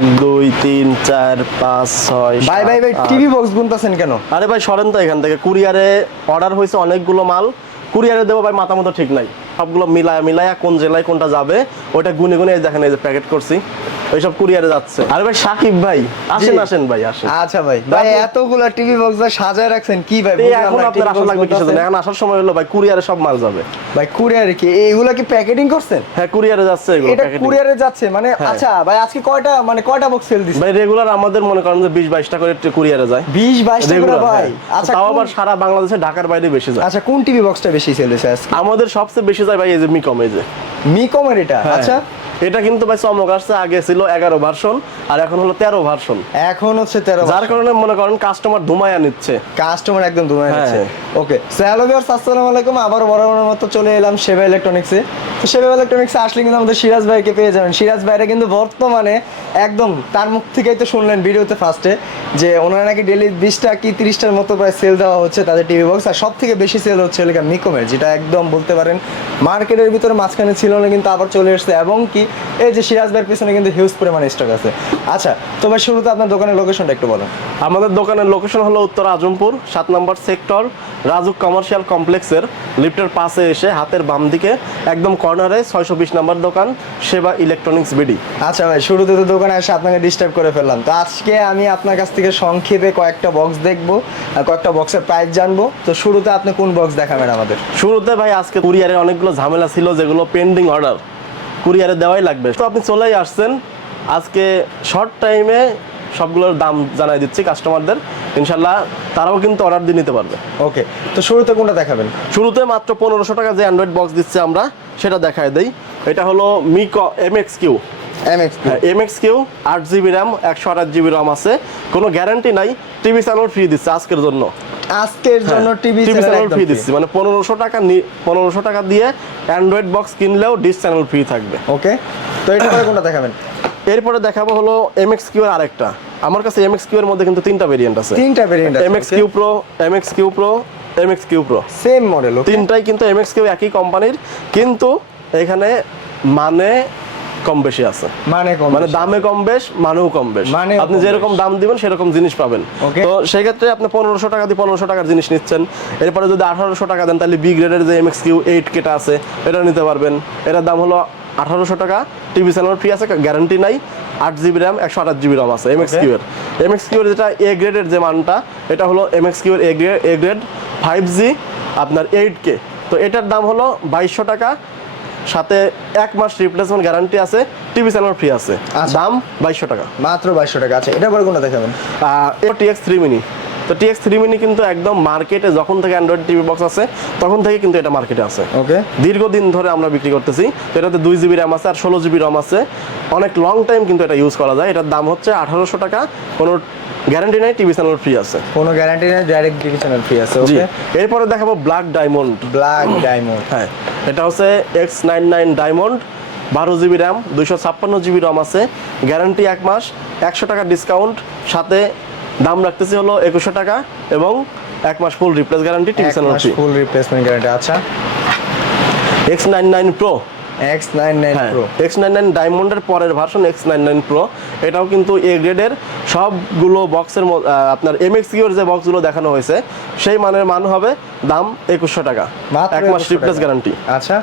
এক দুই তিন চার পাঁচ ছয় ভাই ভাই ভাই টিভি বক্স গুনতেছেন কেন? আরে ভাই সরেন তো এখান থেকে। কুরিয়ারে অর্ডার হয়েছে অনেকগুলো মাল। কুরিয়ারে দেবো ভাই মাথা মতো ঠিক নাই। সবগুলো মিলায় মিলায়া কোন জেলায় কোনটা যাবে ওটা গুনে গুনে দেখেন এই যে প্যাকেট করছি। ওইসব কুরিয়ারে যাচ্ছে। আরে ভাই সাকিব ভাই আসেন আসেন ভাই আসেন। আচ্ছা ভাই ভাই এতগুলা টিভি বক্স সাজায় রাখছেন কি ভাই? এখন আপনার TV আসা লাগবে কিছু। এখন আসার সময় হলো ভাই কুরিয়ারে সব মাল যাবে। ভাই কুরিয়ারে কি? এইগুলা কি প্যাকেটিং করছেন? হ্যাঁ কুরিয়ারে যাচ্ছে এগুলো এটা কুরিয়ারে যাচ্ছে মানে হ্যাঁ। আচ্ছা ভাই আজকে কয়টা মানে কয়টা বক্স সেল দিছে? ভাই রেগুলার আমাদের মনে করেন যে বিশ বাইশটা করে কুরিয়ারে যায়। 20 22 টা করে ভাই? হ্যাঁ। আচ্ছা তাও আবার সারা বাংলাদেশে ঢাকার বাইরে বেশি যায়। আচ্ছা কোন টিভি বক্সটা বেশি সেল হয়েছে আজকে? আমাদের সবচেয়ে বেশি যায় ভাই এই যে মিকম এই যে। মিকমের এটা? হ্যাঁ। আচ্ছা। এটা কিন্তু ভাই চমক আসছে আগে ছিল এগারো ভার্সন আর এখন হলো তেরো ভার্সন এখন হচ্ছে তেরো যার কারণে মনে করেন কাস্টমার ধুমায়া নিচ্ছে। কাস্টমার একদম দুমায় হ্যাঁ। ওকে হ্যালো ভিউয়ার্স আসসালামু আলাইকুম। আবার বরাবরের মতো চলে এলাম সেবা ইলেকট্রনিক্সে তো সেবা ইলেকট্রনিক্সে আসলে কিন্তু আমাদের সিরাজ ভাইকে পেয়ে যাবেন। সিরাজ ভাইরা কিন্তু বর্তমানে একদম তার মুখ থেকেই তো শুনলেন ভিডিওতে ফার্স্টে যে ওনারা নাকি ডেলি বিশটা কি তিরিশটার মতো প্রায় সেল দেওয়া হচ্ছে তাদের টিভি বক্স আর সব থেকে বেশি সেল হচ্ছে এলাকা মিকমের যেটা একদম বলতে পারেন মার্কেটের ভিতরে মাঝখানে ছিল না কিন্তু আবার চলে এসেছে। এবং কি এই যে সিরাজ ভাইয়ের পিছনে কিন্তু হিউজ পরিমাণে স্টক আছে। আচ্ছা তো ভাই শুরুতে আপনার দোকানের লোকেশনটা একটু বলেন। আমাদের দোকানের লোকেশন হলো উত্তর আজমপুর সাত নম্বর সেক্টর রাজুক কমার্শিয়াল কমপ্লেক্সের লিফটের পাশে এসে হাতের বাম দিকে একদম কর্নারে ছয়শো বিশ নম্বর দোকান সেবা ইলেকট্রনিক্স বিডি। আচ্ছা ভাই শুরুতে তো দোকানে এসে আপনাকে ডিস্টার্ব করে ফেললাম। তো আজকে আমি আপনার কাছ থেকে সংক্ষেপে কয়েকটা বক্স দেখব আর কয়েকটা বক্সের প্রাইস জানব। তো শুরুতে আপনি কোন বক্স দেখাবেন আমাদের? শুরুতে ভাই আজকে কুরিয়ারে অনেকগুলো ঝামেলা ছিল যেগুলো পেন্ডিং অর্ডার কুরিয়ারে দেওয়াই লাগবে। তো আপনি চলেই আসছেন। আজকে শর্ট টাইমে সবগুলোর দাম জানাই দিচ্ছি কাস্টমারদের ইনশাল্লাহ তারাও কিন্তু অর্ডার দিয়ে নিতে পারবে। ওকে তো শুরুতে কোনটা দেখাবেন? শুরুতে মাত্র পনেরোশো টাকা যে অ্যান্ড্রয়েড বক্স দিচ্ছে আমরা সেটা দেখায় দেই। এটা হলো মিকো M X Q MX M X Q আট জিবি র্যাম একশো আঠাশ জিবি র্যাম আছে। কোনো গ্যারান্টি নাই। টিভি চ্যানেল ফ্রি দিচ্ছে আজকের জন্য। আজকের জন্য টিভি টিভি চ্যানেল ফ্রি দিচ্ছি। মানে পনেরোশো টাকা পনেরোশো টাকা দিয়ে অ্যান্ড্রয়েড বক্স কিনলেও ডিস চ্যানেল ফ্রি থাকবে। ওকে তো এটা পরে কোনটা দেখাবেন? এরপরে দেখাবো হলো এম এক্স কিউ এর আরেকটা। আমার কাছে এম এক্স কিউ এর মধ্যে কিন্তু তিনটা ভেরিয়েন্ট আছে। তিনটা variant M X Q pro M X Q pro M X Q pro same model তিনটাই কিন্তু এম এক্স কিউ একই কোম্পানির কিন্তু এখানে মানে কম বেশি আছে। মানে কম মানে দামে কম বেশ মানেও কম বেশ। মানেও আপনি যেরকম দাম দিবেন সেরকম জিনিস পাবেন. তো সেক্ষেত্রে আপনি পনেরোশো টাকা দিয়ে পনেরোশো টাকার জিনিস নিচ্ছেন। এরপরে যদি আঠারোশো টাকা দেন তাহলে বি গ্রেডের যে এম এক্স কিউ এইট কেটা আছে এটা নিতে পারবেন। এটার দাম হলো আঠারোশো টাকা। টিভি চ্যানেল ফ্রি আছে গ্যারান্টি নাই। আট জিবি র্যাম একশো আঠাশ জিবি র্যাম আছে এম এক্স কিউ এর। এম এক্স কিউ এর যেটা এ গ্রেডের যে মানটা এটা হলো এম এক্স কিউ এর A grade A grade five G আপনার এইট কে তো এটার দাম হলো বাইশশো টাকা। সাথে এক মাস রিপ্লেসমেন্ট গ্যারান্টি আছে টিভি চ্যানেল ফ্রি আছে। আচ্ছা। দাম বাইশশো টাকা। মাত্র বাইশশো টাকা। আছে এটা পরে কোনটা দেখাবেন? টিএক্স থ্রি মিনি তো টিএক্স থ্রি মিনি কিন্তু একদম মার্কেটে যখন থেকে অ্যান্ড্রয়েড টিভি বক্স আছে তখন থেকে কিন্তু এটা মার্কেটে আছে। ওকে দীর্ঘদিন ধরে আমরা বিক্রি করতেছি। তো এটাতে দুই জিবি র্যাম আছে আর ষোলো জিবি রম আছে। অনেক লং টাইম কিন্তু এটা ইউজ করা যায়। এটার দাম হচ্ছে আঠারোশো টাকা। কোনো গ্যারান্টি নাই টিভি চ্যানেল ফ্রি আছে। কোনো গ্যারান্টি নেই ডাইরেক্ট টিভি চ্যানেল ফ্রি আছে ওকে এরপরে দেখাবো ব্ল্যাক ডায়মন্ড ব্ল্যাক ডায়মন্ড হ্যাঁ এটা হচ্ছে এক্স নাইন নাইন ডায়মন্ড বারো জিবি র্যাম দুইশো ছাপ্পান্ন জিবি রম আছে। গ্যারান্টি এক মাস একশো টাকা ডিসকাউন্ট সাথে দাম রাখতেছি হলো একুশশো টাকা এবং এক মাস full replace guarantee TV channel full replacement guarantee আচ্ছা। X nine nine pro X nine nine pro X nine nine ডায়মন্ডের পরের version X nine nine pro এটাও কিন্তু এ গ্রেডের সবগুলো বক্সের আপনার এম এক্স কিউর যে বক্সগুলো দেখানো হয়েছে সেই মানের মান হবে দাম একুশশো টাকা। এক মাস রিপ্লেস গ্যারান্টি আচ্ছা।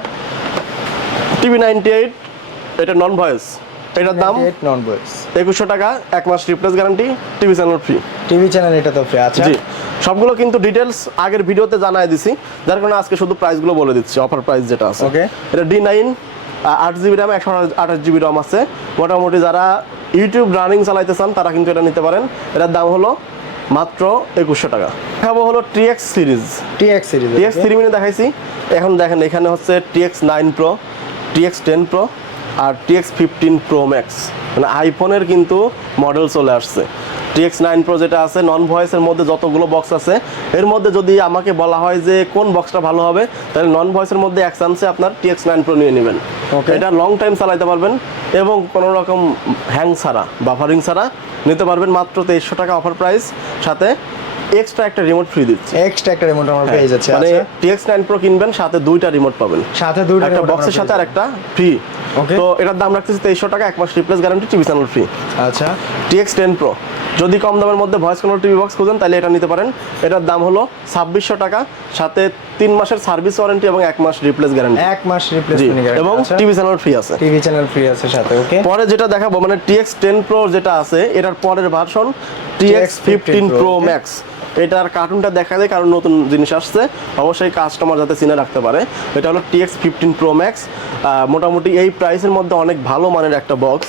টিভি নাইনটি এইট এটা নন ভয়েস এটার দাম নন বয়েস একুশশো টাকা এক মাস replace guarantee TV channel free TV channel এটা তো ফ্রি আচ্ছা। জি। সবগুলো কিন্তু ডিটেলস আগের ভিডিওতে জানাই দিছি। যার কারণে আজকে শুধু প্রাইসগুলো বলে দিচ্ছি অফার প্রাইস যেটা আছে। ওকে এটা ডি নাইন আট জিবি র্যাম একশো আঠাশ জিবি রম আছে। মোটামুটি যারা ইউটিউব রানিং চালাইতে চান তারা কিন্তু এটা নিতে পারেন। এটার দাম হলো মাত্র একুশশো টাকা। দেখাবো হলো TX series TX series TX three minute দেখাইছি। এখন দেখেন এখানে হচ্ছে TX nine pro TX ten pro আর টিএক্স ফিফটিন প্রো ম্যাক্স মানে আইফোনের কিন্তু মডেল চলে আসছে। টিএক্স নাইন প্রো যেটা আছে নন ভয়েসের মধ্যে যতগুলো বক্স আছে এর মধ্যে যদি আমাকে বলা হয় যে কোন বক্সটা ভালো হবে তাহলে নন ভয়েসের মধ্যে এক চান্সে আপনার টিএক্স নাইন প্রো নিয়ে নেবেন. এটা লং টাইম চালাইতে পারবেন এবং কোনো রকম হ্যাং ছাড়া বাফারিং ছাড়া নিতে পারবেন মাত্র তেইশশো টাকা অফার প্রাইস সাথে এক্সট্রা একটা রিমোট ফ্রি দিচ্ছি। এক্সট্রা একটা রিমোট আমরা পেয়ে যাচ্ছি মানে টিএক্স নাইন প্রো কিনবেন সাথে দুইটা রিমোট পাবেন। সাথে দুটো একটা বক্সের সাথে আর একটা ফ্রি. তো এটার দাম রাখতেছি তেইশশো টাকা এক মাস replace guarantee TV channel free. আচ্ছা। টিএক্স টেন প্রো যদি কম দামের মধ্যে ভয়েস কন্ট্রোল টিভি বক্স খুঁজেন তাহলে এটা নিতে পারেন। এটার দাম হলো ছাব্বিশশো টাকা সাথে তিন মাসের সার্ভিস ওয়ারেন্টি এবং এক মাস রিপ্লেস গ্যারান্টি এক মাস রিপ্লেস এবং টিভি চ্যানেল ফ্রি আছে। টিভি চ্যানেল ফ্রি আছে সাথে ওকে পরে যেটা দেখাবো মানে টিএক্স টেন প্রো যেটা আছে এটার পরের version TX fifteen pro max এটার কার্টুনটা দেখা যায় কারণ নতুন জিনিস আসছে অবশ্যই কাস্টমার যাতে চিনে রাখতে পারে। এটা হলো টিএক্স ফিফটিন প্রো ম্যাক্স মোটামুটি এই প্রাইসের মধ্যে অনেক ভালো মানের একটা বক্স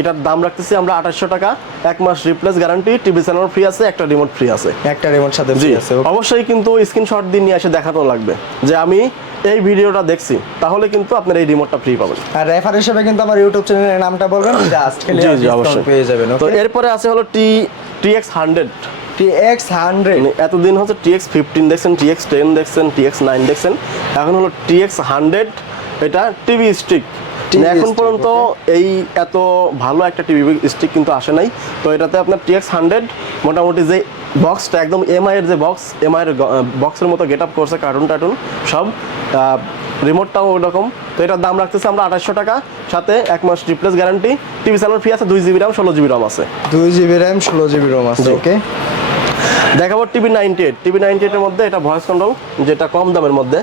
এটার দাম রাখতেছি আমরা আঠাশশো টাকা। এক মাস replace guarantee TV channel free আছে একটা রিমোট ফ্রি আছে। একটা রিমোট সাথে জি ফ্রি আছে অবশ্যই কিন্তু স্ক্রিনশট দিয়ে নিয়ে এসে দেখানো লাগবে যে আমি এই ভিডিওটা দেখছি। তাহলে কিন্তু আপনার এই রিমোটটা ফ্রি পাবেন। আর রেফার হিসেবে কিন্তু আমার ইউটিউব চ্যানেলের নামটা বলবেন জাস্ট খেলে পেয়ে যাবেন তো এরপরে আছে হলো টি টিএক্স হান্ড্রেড টিএক্স 100 এতদিন হচ্ছে টিএক্স ফিফটিন দেখছেন টিএক্স টেন দেখছেন টিএক্স নাইন দেখছেন। এখন হলো টিএক্স হান্ড্রেড এটা টিভি স্টিক TV এখন পর্যন্ত এই এত ভালো একটা টিভি স্টিক কিন্তু আসে নাই। তো এটাতে আপনার টিএক্স হান্ড্রেড মোটামুটি যে বক্সটা একদম এমআই এর যে বক্স এমআই এর বক্সের মতো গেট আপ করছে কার্টুন টার্টুন সব রিমোটটাও ওরকম তো এটার দাম রাখতেছে আমরা আঠাশশো টাকা সাথে এক মাস replace guarantee TV channel free আছে দুই জিবি র্যাম ষোলো জিবি র্যাম আছে। দুই জিবি র্যাম ষোলো জিবি রোম আছে ওকে দেখাবো TV ninety eight. TV ninety এইটের মধ্যে এটা ভয়েস কন্ট্রোল যেটা কম দামের মধ্যে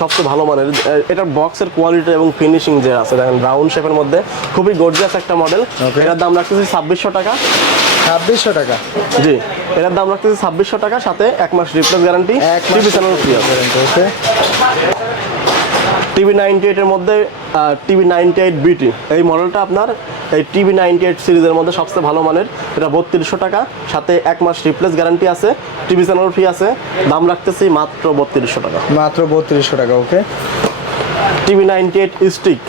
সবচেয়ে ভালো মানের। এটার বক্সের কোয়ালিটি এবং ফিনিশিং যে আছে দেখেন রাউন্ড শেপের মধ্যে খুবই গর্জিয়াস একটা মডেল এটার দাম রাখতেছি ছাব্বিশশো টাকা। ছাব্বিশশো টাকা। জি এটার দাম রাখতেছি ছাব্বিশশো টাকা সাথে এক মাস রিপ্লেস গ্যারান্টি এক টিভি চ্যানেল ফ্রি আছে। ওকে টিভি নাইনটি এইটের মধ্যে টিভি নাইনটি এইট বিটি এই মডেলটা আপনার এই টিভি নাইনটি এইট সিরিজের মধ্যে সবচেয়ে ভালো মানের। এটা বত্রিশশো টাকা সাথে এক মাস রিপ্লেস গ্যারান্টি আছে টিভি চ্যানেল ফ্রি আছে দাম রাখতেছি মাত্র বত্রিশশো টাকা। মাত্র বত্রিশশো টাকা okay TV ninety eight stick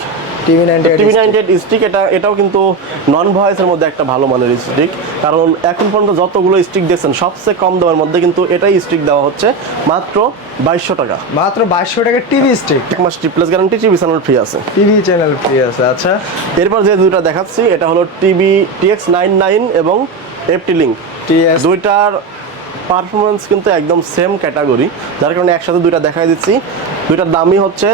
TV ninety TV ninety eight stick এটা এটাও কিন্তু নন ভয়েসের মধ্যে একটা ভালো মানের স্টিক কারণ এখন পর্যন্ত যতগুলো স্টিক দেখছেন সবচেয়ে কম দামের মধ্যে কিন্তু এটাই স্টিক দেওয়া হচ্ছে মাত্র বাইশশো টাকা। মাত্র বাইশশো টাকা টিভি স্টিক এক মাস replace guarantee TV channel free আছে। টিভি চ্যানেল ফ্রি আছে আচ্ছা। এরপর যে দুইটা দেখাচ্ছি এটা হলো টিভি টিএক্স নাইন নাইন এবং এফটি লিঙ্ক দুইটার পারফরমেন্স কিন্তু একদম সেম ক্যাটাগরি যার কারণে একসাথে দুইটা দেখাই দিচ্ছি। দুইটার দামই হচ্ছে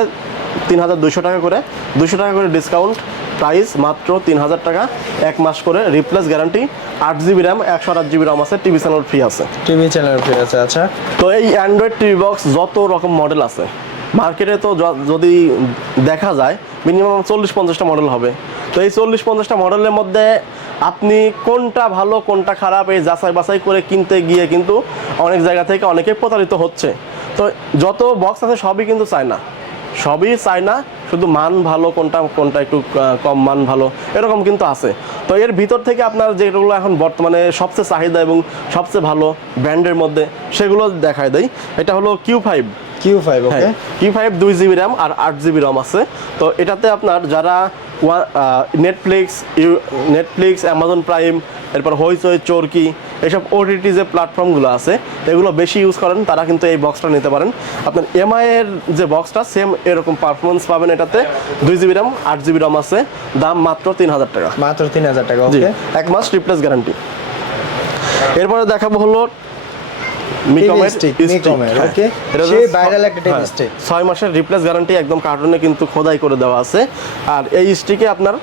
তিন হাজার দুশো টাকা করে দুশো টাকা করে ডিসকাউন্ট প্রাইস মাত্র তিন হাজার টাকা এক মাস করে রিপ্লেস গ্যারান্টি আট জিবি র্যাম একশো আট জিবি র্যাম আছে টিভি চ্যানেল ফ্রি আছে। টিভি চ্যানেল ফ্রি আছে আচ্ছা। তো এই অ্যান্ড্রয়েড টিভি বক্স যত রকম মডেল আছে মার্কেটে তো যদি দেখা যায় মিনিমাম চল্লিশ পঞ্চাশটা মডেল হবে। তো এই চল্লিশ পঞ্চাশটা মডেলের মধ্যে আপনি কোনটা ভালো কোনটা খারাপ এই যাচাই বাছাই করে কিনতে গিয়ে কিন্তু অনেক জায়গা থেকে অনেকে প্রতারিত হচ্ছে। তো যত বক্স আছে সবই কিন্তু চায় না। সবই চায় না শুধু মান ভালো কোনটা কোনটা একটু কম মান ভালো এরকম কিন্তু আছে। তো এর ভিতর থেকে আপনার যেগুলো এখন বর্তমানে সবচেয়ে চাহিদা এবং সবচেয়ে ভালো ব্র্যান্ডের মধ্যে সেগুলো দেখায় দেয় এটা হলো Q five Q five okay Q five দুই জিবি র্যাম আর আট জিবি র্যাম আছে। তো এটাতে আপনার যারা নেটফ্লিক্স ইউ নেটফ্লিক্স অ্যামাজন প্রাইম এরপর হইচই চরকি এসব ওটিটি যে প্ল্যাটফর্মগুলো আছে এগুলো বেশি ইউজ করেন তারা কিন্তু এই বক্সটা নিতে পারেন। আপনার এমআই এর যে বক্সটা সেম এরকম পারফরমেন্স পাবেন এটাতে। দুই জিবি র্যাম আট জিবি র্যাম আছে। দাম মাত্র তিন হাজার টাকা। মাত্র তিন হাজার টাকা ওকে এক মাস রিপ্লেস গ্যারান্টি এরপরে দেখাবো হলো হ্যাঁ। হ্যাঁ। ছয় মাসের রিপ্লেস গ্যারান্টি একদম কার্টুনে কিন্তু খোদাই করে দেওয়া আছে। আর এই স্টিকে আপনার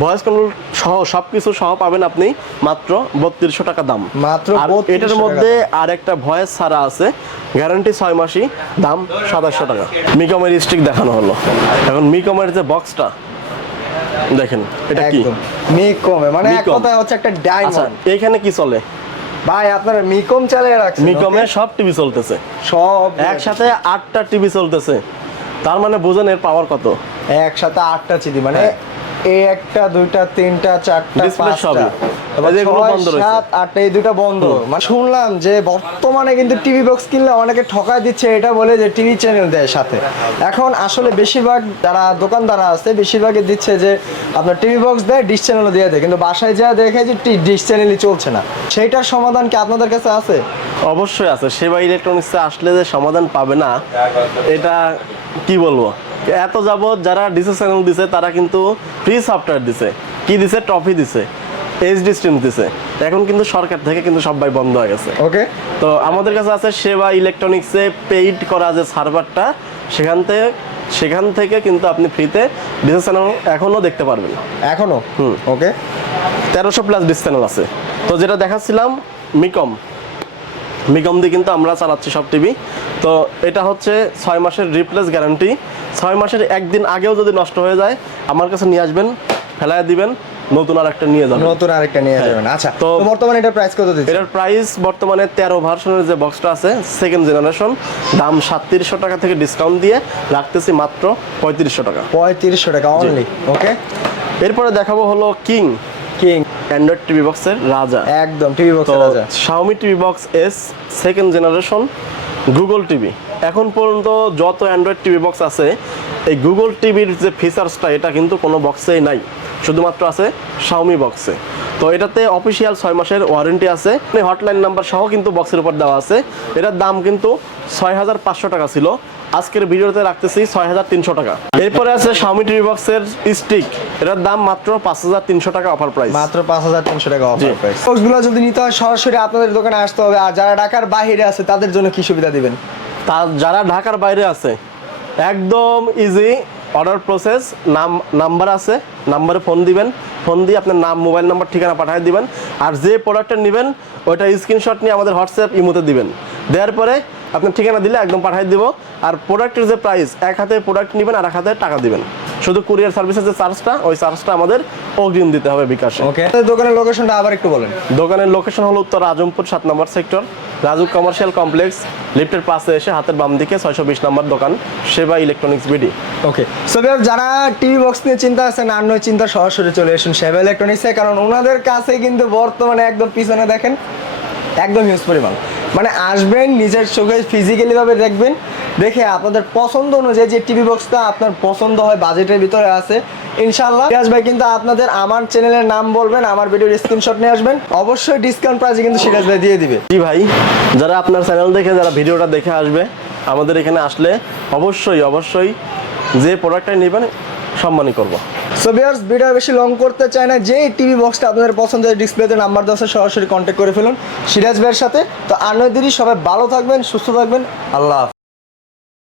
ভয়েস কন্ট্রোল সহ সব কিছু সহ পাবেন আপনি মাত্র বত্রিশশো টাকা দাম। মাত্র এটার মধ্যে আর একটা ভয়েস ছাড়া আছে গ্যারান্টি ছয় মাসই দাম সাতাশশো টাকা। মিকমের স্টিক দেখানো হলো। এখন মিকমের যে বক্সটা দেখেন এটা কি? মিকমে মানে এক। কথায় হচ্ছে একটা আচ্ছা ডায়মন্ড এখানে কি চলে? ভাই আপনারা মিকম চালিয়ে রাখছেন মিকমে সব টিভি চলতেছে। সব একসাথে আটটা টিভি চলতেছে। তার মানে বুঝেন এর পাওয়ার কত? একসাথে আটটা চিঠি মানে হ্যাঁ। এই একটা দুইটা তিনটা চারটা পাঁচটা। এই দুটো বন্ধ মানে শুনলাম যে বর্তমানে কিন্তু টিভি বক্স কিনলে অনেকে ঠকায় দিচ্ছে এটা বলে যে টিভি চ্যানেল দেয় সাথে। এখন আসলে বেশিরভাগ যারা দোকানদার আছে বেশিরভাগই দিচ্ছে যে আপনার টিভি বক্স দেয় ডিশ চ্যানেলও দিয়ে দেয়। কিন্তু বাসায় যা দেখে যে ডিশ চ্যানেলই চলছে না। সেইটার সমাধান কি আপনাদের কাছে আছে? অবশ্যই আছে। সেবা ইলেকট্রনিক্সে আসলে যে সমাধান পাবে না এটা কি বলব? এত যাবৎ যারা ডিসে চ্যানেল দিছে তারা কিন্তু ফ্রি সফটওয়্যার দিছে। কি দিছে? ট্রফি দিছে। এইচডি স্ট্রিম দিছে। এখন কিন্তু সরকার থেকে কিন্তু সবাই বন্ধ হয়ে গেছে। ওকে তো আমাদের কাছে আছে সেবা ইলেকট্রনিক্সে পেইড করা যে সার্ভারটা সেখান থেকে সেখান থেকে কিন্তু আপনি ফ্রিতে ডিসেস চ্যানেল এখনও দেখতে পারবেন। এখনও হুম। ওকে তেরোশো প্লাস ডিস চ্যানেল আছে। তো যেটা দেখাচ্ছিলাম মিকম। মিকম দিয়ে কিন্তু আমরা চালাচ্ছি সব টিভি তো এটা হচ্ছে ছয় মাসের রিপ্লেস গ্যারান্টি ছয় মাসের একদিন আগেও যদি নষ্ট হয়ে যায় আমার কাছে নিয়ে আসবেন ফেলায় দিবেন নতুন আর একটা নিয়ে যাবেন। নতুন আরেকটা নিয়ে হ্যাঁ। যাবেন। আচ্ছা তো বর্তমানে এটার প্রাইস কত দিচ্ছে? এটার প্রাইস বর্তমানে তেরো ভার্সনের যে বক্সটা আছে সেকেন্ড জেনারেশন দাম সাতত্রিশশো টাকা থেকে ডিসকাউন্ট দিয়ে রাখতেছি মাত্র পঁয়ত্রিশশো টাকা। পঁয়ত্রিশশো টাকা অনলি ওকে এরপরে দেখাবো হলো কিং কিং অ্যান্ড্রয়েড টিভি বক্সের রাজা। একদম টিভি বক্স তো রাজা। Xiaomi TV box S second generation Google TV এখন পর্যন্ত যত অ্যান্ড্রয়েড টিভি বক্স আছে, এই গুগল টিভির যে ফিচার্সটা এটা কিন্তু কোনো বক্সেই নাই। শুধুমাত্র আছে শাওমি বক্সে তো এটাতে অফিসিয়াল ছয় মাসের ওয়ারেন্টি আছে। হটলাইন নাম্বার সহ কিন্তু বক্সের উপর দেওয়া আছে। এটার দাম কিন্তু ছয় হাজার পাঁচশো টাকা ছিল। আজকের ভিডিওতে রাখতেছি ছয় হাজার তিনশো টাকা। এরপরে আছে শাওমি টিভি বক্সের স্টিক এটার দাম মাত্র পাঁচ হাজার তিনশো টাকা অফার প্রাইস মাত্র পাঁচ হাজার তিনশো টাকা। অফার প্রাইস বক্সগুলো যদি নিতে হয় সরাসরি আপনাদের দোকানে আসতে হবে। আর যারা ঢাকার বাইরে আছে তাদের জন্য কি সুবিধা দিবেন? তা যারা ঢাকার বাইরে আছে একদম ইজি অর্ডার প্রসেস নাম নাম্বার আছে নাম্বারে ফোন দিবেন। ফোন দিয়ে আপনার নাম মোবাইল নাম্বার ঠিকানা পাঠিয়ে দিবেন। আর যে প্রোডাক্টটা নেবেন ওইটা স্ক্রিনশট নিয়ে আমাদের হোয়াটসঅ্যাপ ইমোতে দিবেন। দেওয়ার পরে আপনার ঠিকানা দিলে একদম পাঠিয়ে দিব। আর প্রোডাক্টের যে প্রাইস এক হাতে প্রোডাক্ট নেবেন আর এক হাতে টাকা দিবেন। শুধু কুরিয়ার সার্ভিসের যে চার্জটা ওই চার্জটা আমাদের অগ্রিম দিতে হবে বিকাশে। ওকে দোকানের লোকেশনটা আবার একটু বলেন। দোকানের লোকেশন হলো উত্তর আজমপুর সাত নম্বর সেক্টর রাজু কমার্শিয়াল কমপ্লেক্স লিফটের পাশে এসে হাতের বাম দিকে ছয়শো বিশ নম্বর দোকান Sheba electronics BD okay so যারা টিভি বক্স নিয়ে চিন্তা আছেন আর নয় চিন্তা সরাসরি চলে আসুন সেবা ইলেকট্রনিক্সে কারণ ওনাদের কাছে কিন্তু বর্তমানে একদম পিছনে দেখেন একদম হিউজ পরিমাণ। মানে আসবেন, নিজের চোখে ফিজিক্যালি ভাবে দেখবেন, দেখে আপনাদের পছন্দ অনুযায়ী যে টিভি বক্সটা আপনার পছন্দ হয় বাজেটের ভিতরে আছে ইনশাল্লাহ রিয়াজ ভাই কিন্তু আপনাদের আমার চ্যানেলের নাম বলবেন, আমার ভিডিওর স্ক্রিনশট নিয়ে আসবেন। অবশ্যই ডিসকাউন্ট প্রাইসে কিন্তু সিরাজ ভাই দিয়ে দিবে। জি ভাই, যারা আপনার চ্যানেল দেখে, যারা ভিডিওটা দেখে আসবে, আমাদের এখানে আসলে অবশ্যই অবশ্যই যে প্রোডাক্টটা নেবেন, সম্মানই করব। সো বিয়ার্স ভিডিও বেশি লং করতে চাই না। যেই টিভি বক্সটা আপনাদের পছন্দের ডিসপ্লেতে নাম্বার দশে সরাসরি কন্ট্যাক্ট করে ফেলুন। সিরাজ ভাইয়ের সাথে। তো আর নয় সবাই ভালো থাকবেন, সুস্থ থাকবেন। আল্লাহ।